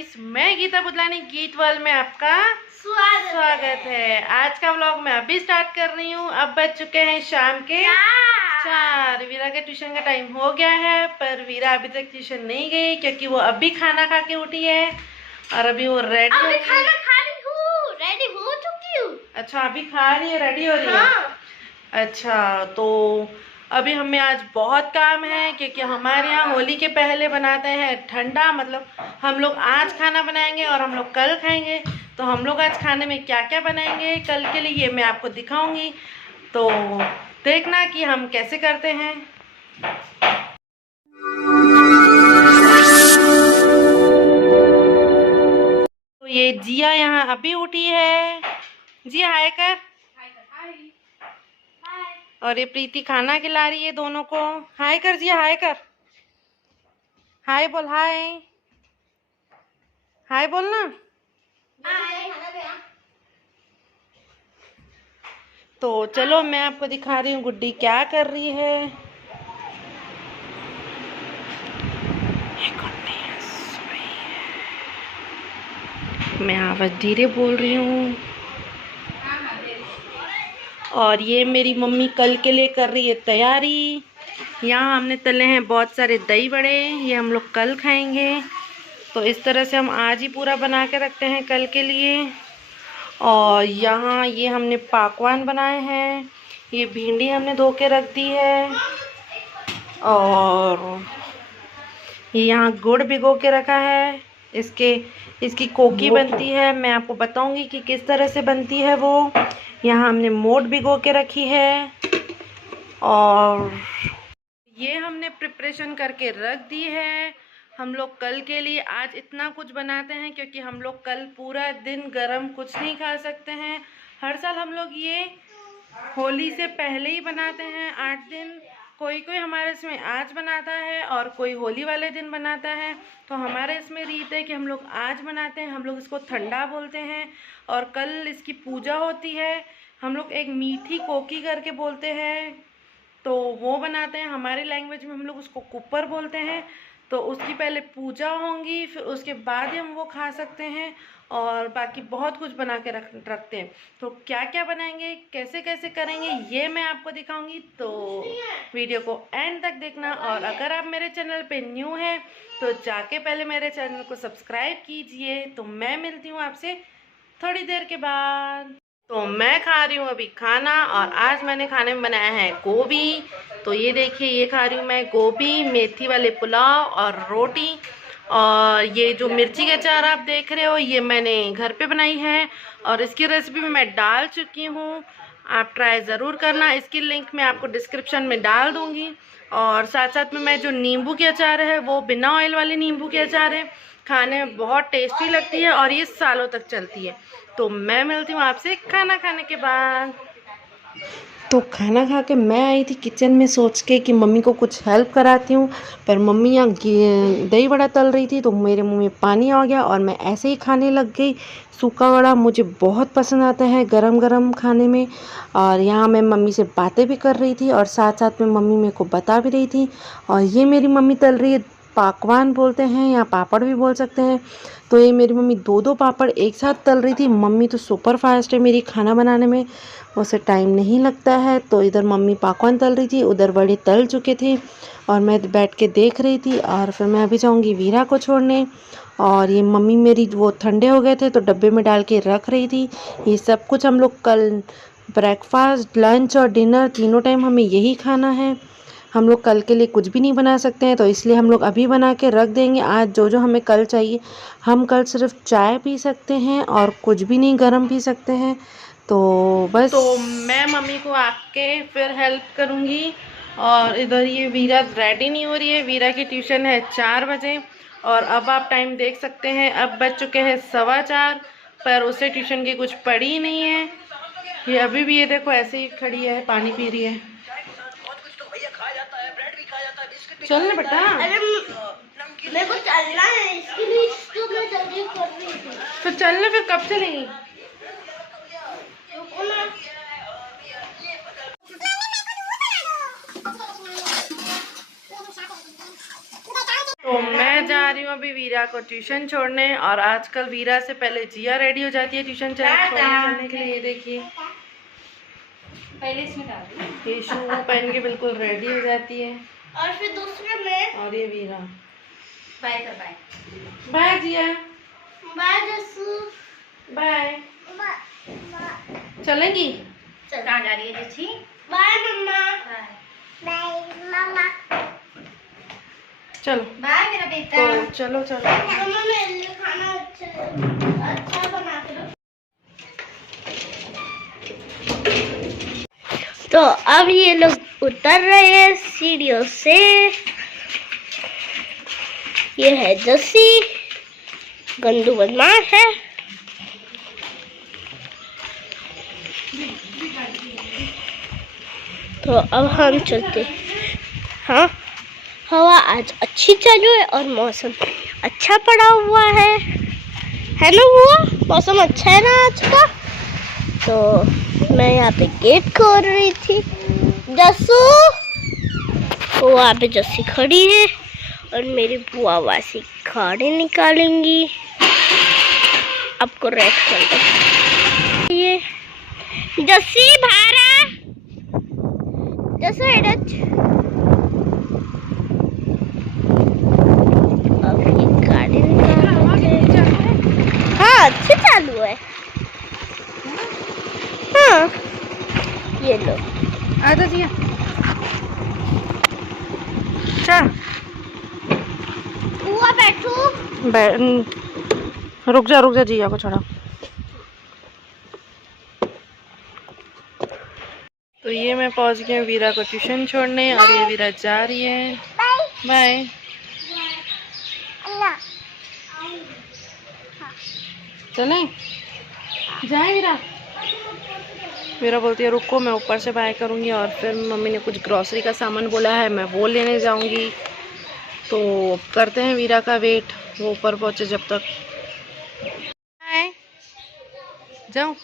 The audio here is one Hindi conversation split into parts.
गाइस, मैं गीता बुदलानी गीत वर्ल्ड में आपका स्वागत है। आज का व्लॉग मैं अभी स्टार्ट कर रही हूँ। अब बज चुके हैं शाम के 4। वीरा के ट्यूशन का टाइम हो गया है, पर वीरा अभी तक ट्यूशन नहीं गई क्योंकि वो अभी खाना खा के उठी है और अभी वो रेडी हो चुकी हूँ। अच्छा, अभी खा रही है, रेडी हो रही है। अच्छा, तो अभी हमें आज बहुत काम है क्योंकि हमारे यहाँ होली के पहले बनाते हैं ठंडा। मतलब हम लोग आज खाना बनाएंगे और हम लोग कल खाएंगे। तो हम लोग आज खाने में क्या क्या बनाएंगे कल के लिए, ये मैं आपको दिखाऊंगी। तो देखना कि हम कैसे करते हैं। तो ये जिया यहाँ अभी उठी है। जिया हाय कर। और ये प्रीति खाना खिला रही है दोनों को। हाय कर जिया, हाय कर, हाय बोल, हाय हाय बोलना। तो चलो मैं आपको दिखा रही हूँ गुड्डी क्या कर रही है। मैं आवाज धीरे बोल रही हूँ। और ये मेरी मम्मी कल के लिए कर रही है तैयारी। यहाँ हमने तले हैं बहुत सारे दही बड़े, ये हम लोग कल खाएंगे। तो इस तरह से हम आज ही पूरा बना के रखते हैं कल के लिए। और यहाँ ये हमने पकवान बनाए हैं। ये भिंडी हमने धो के रख दी है। और ये यहाँ गुड़ भिगो के रखा है। इसकी कोकी बनती है, मैं आपको बताऊंगी कि किस तरह से बनती है वो। यहाँ हमने मोट भिगो के रखी है। और ये हमने प्रिपरेशन करके रख दी है हम लोग कल के लिए। आज इतना कुछ बनाते हैं क्योंकि हम लोग कल पूरा दिन गरम कुछ नहीं खा सकते हैं। हर साल हम लोग ये होली से पहले ही बनाते हैं 8 दिन। कोई कोई हमारे इसमें आज बनाता है और कोई होली वाले दिन बनाता है। तो हमारे इसमें रीत है कि हम लोग आज बनाते हैं। हम लोग इसको ठंडा बोलते हैं और कल इसकी पूजा होती है। हम लोग एक मीठी कोकी करके बोलते हैं, तो वो बनाते हैं। हमारी लैंग्वेज में हम लोग उसको कुपर बोलते हैं। तो उसकी पहले पूजा होंगी, फिर उसके बाद ही हम वो खा सकते हैं। और बाकी बहुत कुछ बना के रखते हैं। तो क्या क्या बनाएंगे, कैसे कैसे करेंगे, ये मैं आपको दिखाऊंगी। तो वीडियो को एंड तक देखना। और अगर आप मेरे चैनल पे न्यू हैं तो जाके पहले मेरे चैनल को सब्सक्राइब कीजिए। तो मैं मिलती हूँ आपसे थोड़ी देर के बाद। तो मैं खा रही हूँ अभी खाना, और आज मैंने खाने में बनाया है गोभी। तो ये देखिए, ये खा रही हूँ मैं गोभी, मेथी वाले पुलाव और रोटी। और ये जो मिर्ची का अचार आप देख रहे हो, ये मैंने घर पे बनाई है और इसकी रेसिपी मैं डाल चुकी हूँ। आप ट्राई ज़रूर करना। इसकी लिंक मैं आपको डिस्क्रिप्शन में डाल दूँगी। और साथ साथ में मैं जो नींबू की अचार है वो बिना ऑयल वाली नींबू की अचार है, खाने में बहुत टेस्टी लगती है और ये सालों तक चलती है। तो मैं मिलती हूँ आपसे खाना खाने के बाद। तो खाना खा के मैं आई थी किचन में सोच के कि मम्मी को कुछ हेल्प कराती हूँ, पर मम्मी यहाँ दही बड़ा तल रही थी तो मेरे मुंह में पानी आ गया और मैं ऐसे ही खाने लग गई। सूखा वड़ा मुझे बहुत पसंद आता है गरम गरम खाने में। और यहाँ मैं मम्मी से बातें भी कर रही थी और साथ साथ में मम्मी मेरे को बता भी रही थी। और ये मेरी मम्मी तल रही है, पकवान बोलते हैं या पापड़ भी बोल सकते हैं। तो ये मेरी मम्मी दो पापड़ एक साथ तल रही थी। मम्मी तो सुपर फास्ट है मेरी खाना बनाने में, उसे टाइम नहीं लगता है। तो इधर मम्मी पकवान तल रही थी, उधर बड़े तल चुके थे और मैं बैठ के देख रही थी। और फिर मैं अभी जाऊंगी वीरा को छोड़ने। और ये मम्मी मेरी वो ठंडे हो गए थे तो डब्बे में डाल के रख रही थी। ये सब कुछ हम लोग कल ब्रेकफास्ट, लंच और डिनर तीनों टाइम हमें यही खाना है। हम लोग कल के लिए कुछ भी नहीं बना सकते हैं, तो इसलिए हम लोग अभी बना के रख देंगे। आज जो जो हमें कल चाहिए, हम कल सिर्फ चाय पी सकते हैं और कुछ भी नहीं गर्म पी सकते हैं। तो बस, तो मैं मम्मी को आके फिर हेल्प करूँगी। और इधर ये वीरा रेडी नहीं हो रही है। वीरा की ट्यूशन है 4 बजे और अब आप टाइम देख सकते हैं, अब बज चुके हैं 4:15, पर उसे ट्यूशन की कुछ पड़ी नहीं है। ये अभी भी, ये देखो ऐसे ही खड़ी है, पानी पी रही है। चलना बेटा, मेरे को चलना है, इसके लिए तो मैं जल्दी कर रही थी। तो चलना, फिर कब चलेंगी? तो तो मैं जा रही हूँ अभी वीरा को ट्यूशन छोड़ने, और आजकल वीरा से पहले जिया रेडी हो जाती है ट्यूशन छोड़ने के लिए। ये देखिए पहले इसमें डाल ये शू पहन के बिल्कुल रेडी हो जाती है। और फिर दूसरे में और ये वीरा बाय कर बाय। बाय जिया, बाय जसू, बाय। चलेंगी? कहाँ जा रही है जसी? बाय मम्मा। बाय मम्मा। चलो बाय मेरा बेटा। तो चलो चलो मम्मा मेरे लिए खाना अच्छा बना के दो। तो अब ये लोग उतर रहे हैं सीढ़ियों से। ये है जस्सी, गंदू बदमाश है। तो अब हम चलते। हाँ, हवा आज अच्छी चालू है और मौसम अच्छा पड़ा हुआ है ना हुआ? मौसम अच्छा है ना आज का। तो मैं यहाँ पे गेट खोल रही थी। जस्सू, तो वहाँ पे जस्सी खड़ी है और मेरी बुआ वासी खाड़े निकालेंगी। आपको रेस्ट कर दो। ये जस्सी भारा, जस्सू एडच अभी गाड़ी निकाल। हाँ अच्छे चालू है। हाँ ये लो आ तो जिया, चल बुआ बैठू। रुक जा जिया को छोड़ा। तो ये मैं पहुंच गई हूँ वीरा को ट्यूशन छोड़ने, और ये वीरा जा रही है। बाय। चलें? जाए वीरा? वीरा बोलती है रुको मैं ऊपर से बाय करूँगी, और फिर मम्मी ने कुछ ग्रॉसरी का सामान बोला है, मैं वो लेने जाऊँगी। तो करते हैं वीरा का वेट, वो ऊपर पहुँचे जब तक। बाय। जाओ।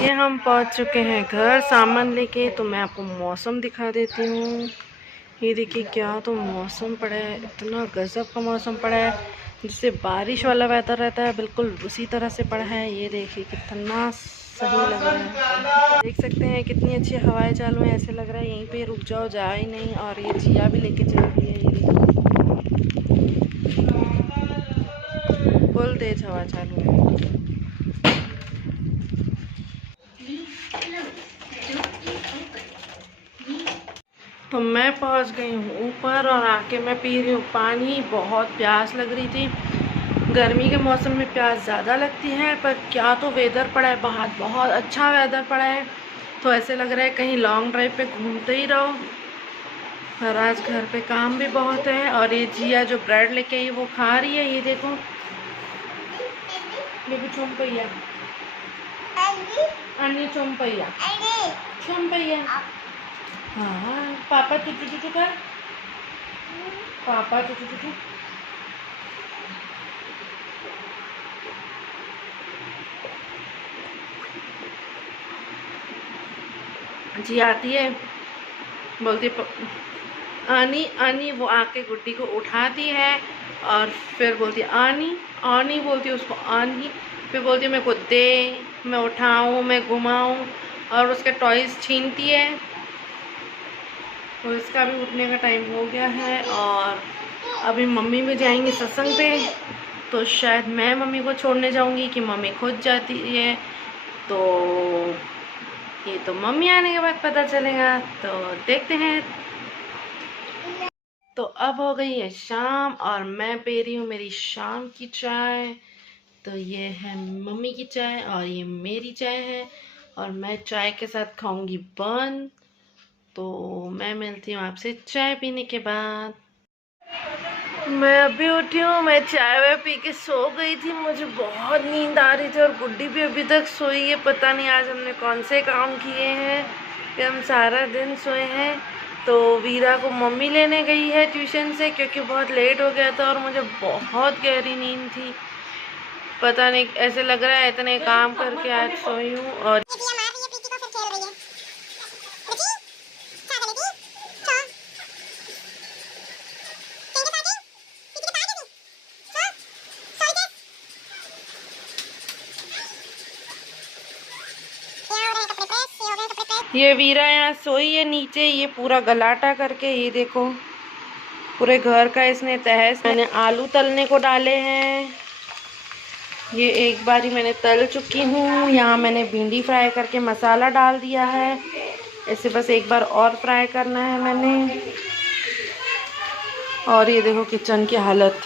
ये हम पहुंच चुके हैं घर सामान लेके। तो मैं आपको मौसम दिखा देती हूँ। ये देखिए क्या तो मौसम पड़ा है, इतना गजब का मौसम पड़ा है, जिससे बारिश वाला वेदर रहता है बिल्कुल उसी तरह से पड़ा है। ये देखिए कितना सही लग रहा है, देख सकते हैं कितनी अच्छी हवाएं चालू हैं। ऐसे लग रहा है यहीं पे रुक जाओ, जा ही नहीं। और ये जिया भी लेके चल रही है। ये फुल तेज हवा चालू है। तो मैं पहुंच गई हूँ ऊपर, और आके मैं पी रही हूँ पानी। बहुत प्यास लग रही थी। गर्मी के मौसम में प्यास ज़्यादा लगती है, पर क्या तो वेदर पड़ा है बाहर, बहुत अच्छा वेदर पड़ा है। तो ऐसे लग रहा है कहीं लॉन्ग ड्राइव पे घूमते ही रहो। और आज घर पे काम भी बहुत है। और ये जिया जो ब्रेड लेके आई वो खा रही है। ये देखो बेबी चुम्पैया, अन्य चुम्पैया, चुम्पैया। हाँ पापा टुटू टुटू कर, पापा टुटू टुटू। जी आती है, बोलती है आनी आनी, वो आके गुड्डी को उठाती है और फिर बोलती है आनी आनी, बोलती है उसको आनी। फिर बोलती है मेरे को दे, मैं उठाऊं, मैं घुमाऊं, और उसके टॉयज छीनती है। तो इसका भी उठने का टाइम हो गया है, और अभी मम्मी भी जाएंगी सत्संग पे। तो शायद मैं मम्मी को छोड़ने जाऊंगी कि मम्मी खुद जाती है। तो ये तो मम्मी आने के बाद पता चलेगा, तो देखते हैं। तो अब हो गई है शाम, और मैं पी रही हूँ मेरी शाम की चाय। तो ये है मम्मी की चाय और ये मेरी चाय है, और मैं चाय के साथ खाऊंगी बन। तो मैं मिलती हूँ आपसे चाय पीने के बाद। मैं अभी उठी हूँ, मैं चाय वाय पी के सो गई थी। मुझे बहुत नींद आ रही थी, और गुड्डी भी अभी तक सोई है। पता नहीं आज हमने कौन से काम किए हैं कि हम सारा दिन सोए हैं। तो वीरा को मम्मी लेने गई है ट्यूशन से, क्योंकि बहुत लेट हो गया था और मुझे बहुत गहरी नींद थी। पता नहीं ऐसे लग रहा है इतने काम करके आज सोई हूँ। और ये वीरा यहाँ सोई है नीचे, ये पूरा गलाटा करके, ये देखो पूरे घर का इसने तहस। मैंने आलू तलने को डाले हैं, ये एक बारी मैंने तल चुकी हूँ। यहाँ मैंने भिंडी फ्राई करके मसाला डाल दिया है, इसे बस एक बार और फ्राई करना है मैंने। और ये देखो किचन की हालत,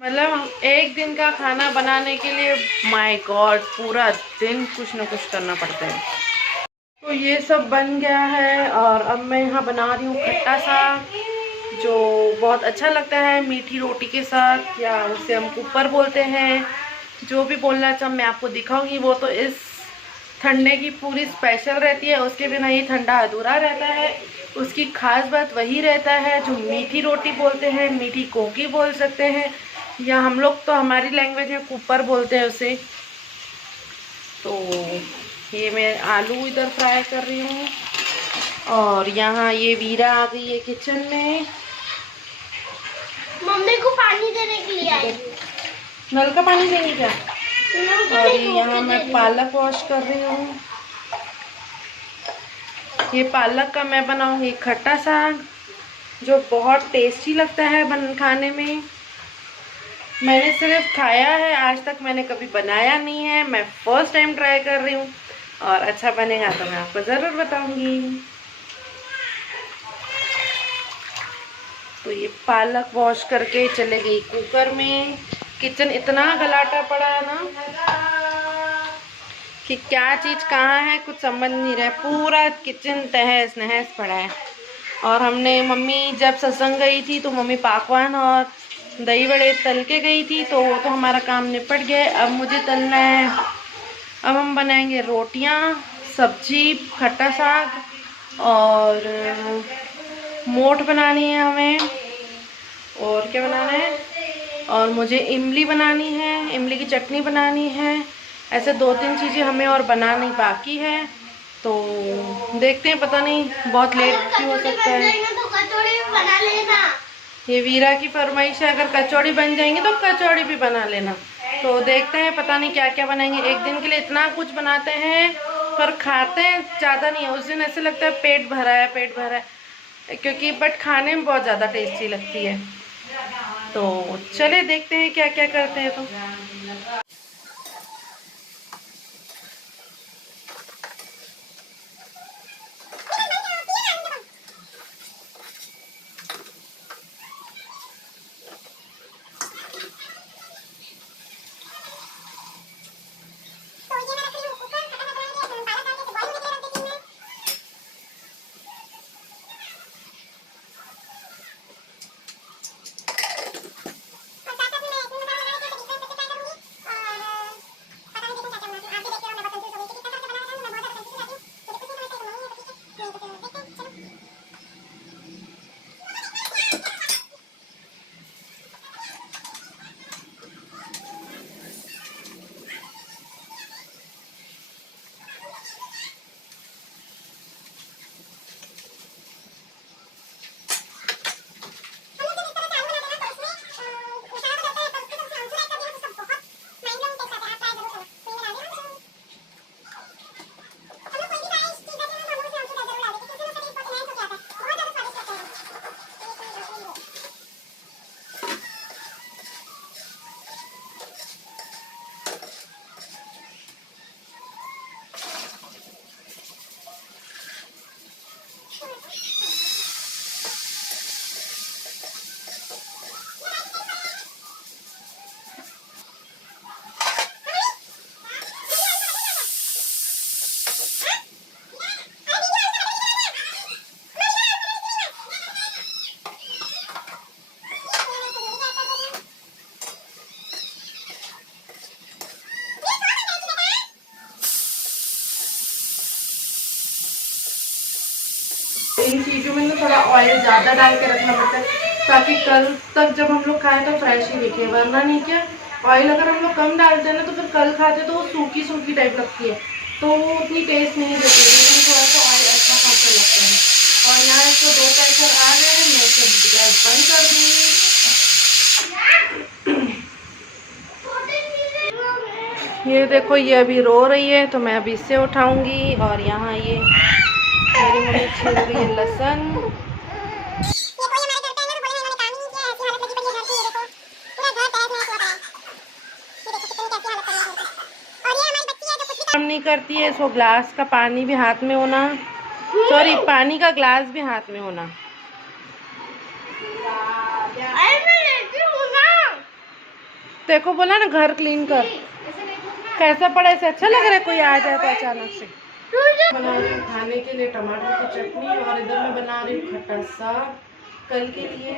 मतलब एक दिन का खाना बनाने के लिए माय गॉड पूरा दिन कुछ ना कुछ करना पड़ता है। तो ये सब बन गया है और अब मैं यहाँ बना रही हूँ खट्टा साग, जो बहुत अच्छा लगता है मीठी रोटी के साथ, या उसे हम कुपर बोलते हैं, जो भी बोलना चाहो मैं आपको दिखाऊंगी। वो तो इस ठंडे की पूरी स्पेशल रहती है, उसके बिना ये ठंडा अधूरा रहता है। उसकी खास बात वही रहता है जो मीठी रोटी बोलते हैं, मीठी कोकी बोल सकते हैं, या हम लोग तो हमारी लैंग्वेज में कुपर बोलते हैं उसे। तो ये मैं आलू इधर फ्राई कर रही हूँ और यहाँ ये वीरा आ गई है किचन में, मम्मी को पानी देने के लिए आई। नल का पानी देंगे क्या? और यहाँ मैं पालक वॉश कर रही हूँ। ये पालक का मैं बनाऊंगी खट्टा साग, जो बहुत टेस्टी लगता है खाने में। मैंने सिर्फ खाया है, आज तक मैंने कभी बनाया नहीं है, मैं फर्स्ट टाइम ट्राई कर रही हूँ। और अच्छा बनेगा तो मैं आपको ज़रूर बताऊंगी। तो ये पालक वॉश करके चले गई कुकर में। किचन इतना गलाटा पड़ा है ना कि क्या चीज़ कहाँ है कुछ समझ नहीं रहा है, पूरा किचन तहस नहस पड़ा है। और हमने मम्मी जब सत्संग गई थी तो मम्मी पाकवान और दही बड़े तल के गई थी, तो वो तो हमारा काम निपट गया है। अब मुझे तलना है, अब हम बनाएंगे रोटियां, सब्जी, खट्टा साग और मोठ बनानी है हमें। और क्या बनाना है, और मुझे इमली बनानी है, इमली की चटनी बनानी है। ऐसे 2-3 चीज़ें हमें और बनानी बाकी है। तो देखते हैं, पता नहीं बहुत लेट भी हो सकता है। तो कचौड़ी बना लेना। ये वीरा की फरमाइश है, अगर कचौड़ी बन जाएंगी तो कचौड़ी भी बना लेना। तो देखते हैं, पता नहीं क्या क्या बनाएंगे। एक दिन के लिए इतना कुछ बनाते हैं पर खाते हैं ज़्यादा नहीं है। उस दिन ऐसे लगता है पेट भरा है, पेट भरा है, क्योंकि बट खाने में बहुत ज़्यादा टेस्टी लगती है। तो चले देखते हैं क्या क्या करते हैं। तो ऑयल ज़्यादा डाल के रखना पड़ता है ताकि कल तक जब हम लोग खाएं तो फ्रेश ही दिखे, वरना नहीं क्या ऑयल अगर हम लोग कम डालते हैं ना तो फिर कल खाते तो वो सूखी सूखी टाइप लगती है, तो वो उतनी टेस्ट नहीं देती है। लेकिन थोड़ा सा ऑयल अच्छा खासा लगता है। और यहाँ इसको 2 पैकेट आ गए हैं, मैं इसको गैस बंद कर दूँगी। ये देखो ये अभी रो रही है तो मैं अभी इससे उठाऊंगी। और यहाँ ये मेरी मम्मी छील रही है लहसुन। काम नहीं करती है, इसको ग्लास का पानी भी हाथ में होना, सॉरी पानी का ग्लास भी हाथ में होना। देखो बोला ना घर क्लीन कर, कैसा पड़ा, इसे अच्छा लग रहा है कोई आ जाए तो अचानक से। बना रही हूँ खाने के लिए टमाटर की चटनी और इधर मैं बना रही हूँ खट्टा साग कल के लिए।